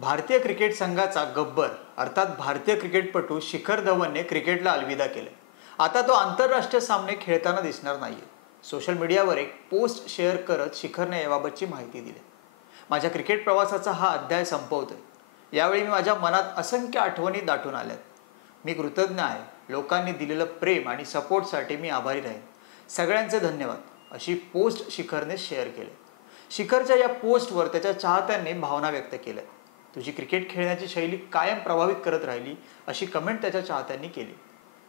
भारतीय क्रिकेट संघाचा गब्बर अर्थात भारतीय क्रिकेटपटू शिखर धवनने क्रिकेटला अलविदा केले। आता तो आंतरराष्ट्रीय सामने खेळताना दिसणार नाहीये। सोशल मीडियावर एक पोस्ट शेअर करत शिखरने याबाबतची माहिती दिली। माझ्या क्रिकेट प्रवासाचा हा अध्याय संपवतोय। यावेळी मी माझ्या मनात असंख्य आठवणी दाटून आल्यात। मी कृतज्ञ आहे। लोकांनी दिलेलं प्रेम आणि सपोर्टसाठी मी आभारी राहीन। सगळ्यांचे धन्यवाद, अशी पोस्ट शिखरने शेअर केली। शिखरच्या या पोस्टवर त्याच्या चाहत्यांनी भावना व्यक्त केल्या। तुझी क्रिकेट खेळण्याची शैली कायम प्रभावित करत राहिली, अशी कमेंट त्याच्या चाहत्यांनी केली।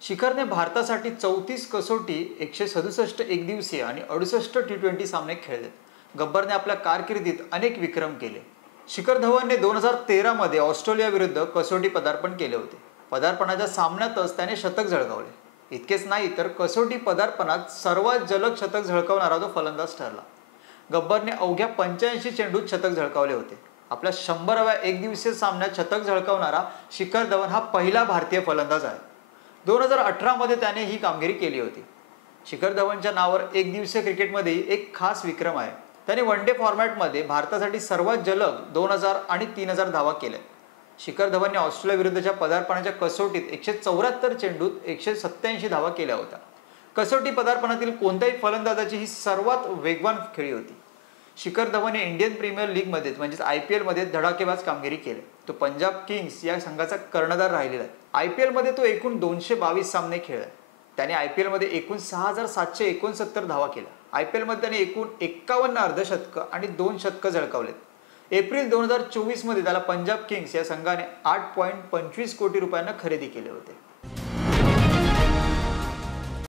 शिखरने भारतासाठी 34 कसोटी, 167 एकदिवसीय आणि 68 T20 सामने खेळलेत। गब्बरने आपल्या कारकिर्दीत अनेक विक्रम केले। शिखर धवनने 2013 मध्ये ऑस्ट्रेलियाविरुद्ध कसोटी पदार्पण केले होते। पदार्पणाच्या सामन्यातच त्याने शतक झळकावले। इतकेच नाही तर कसोटी पदार्पणात सर्वात जलद शतक झळकावणारा तो फलंदाज ठरला। गब्बरने अवघ्या 85 चेंडूत शतक झळकावले होते। आपल्या 100व्या एकदिवसीय सामन्यात शतक झळकावणारा शिखर धवन हा पहिला भारतीय फलंदाज आहे। 2018 मध्ये त्याने ही कामगिरी केली होती। शिखर धवनच्या नावावर एकदिवसीय क्रिकेटमध्ये एक खास विक्रम आहे। त्याने वन डे फॉर्मॅटमध्ये भारतासाठी सर्वात जलद 2000 आणि 3000 धावा केल्या। शिखर धवनने ऑस्ट्रेलिया विरुद्धच्या पदार्पणाच्या कसोटीत 174 चेंडूत 187 धावा केल्या होत्या। कसोटी पदार्पणातील कोणत्याही फलंदाजाची ही सर्वात वेगवान खेळी होती। शिखर धवनने इंडियन प्रीमियर लीगमध्ये म्हणजेच IPL मध्ये धडाकेबाज कामगिरी केली। तो पंजाब किंग्स या संघाचा कर्णधार राहिलेला आहे। IPL मध्ये तो एकूण 222 सामने खेळला। त्याने IPL मध्ये एकूण 6769 धावा केल्या। IPL मध्ये त्याने एकूण 51 अर्धशतकं आणि 2 शतकं झळकावलेत। एप्रिल 2024 मध्ये त्याला पंजाब किंग्स या संघाने 8.25 कोटी रुपयांना खरेदी केले होते।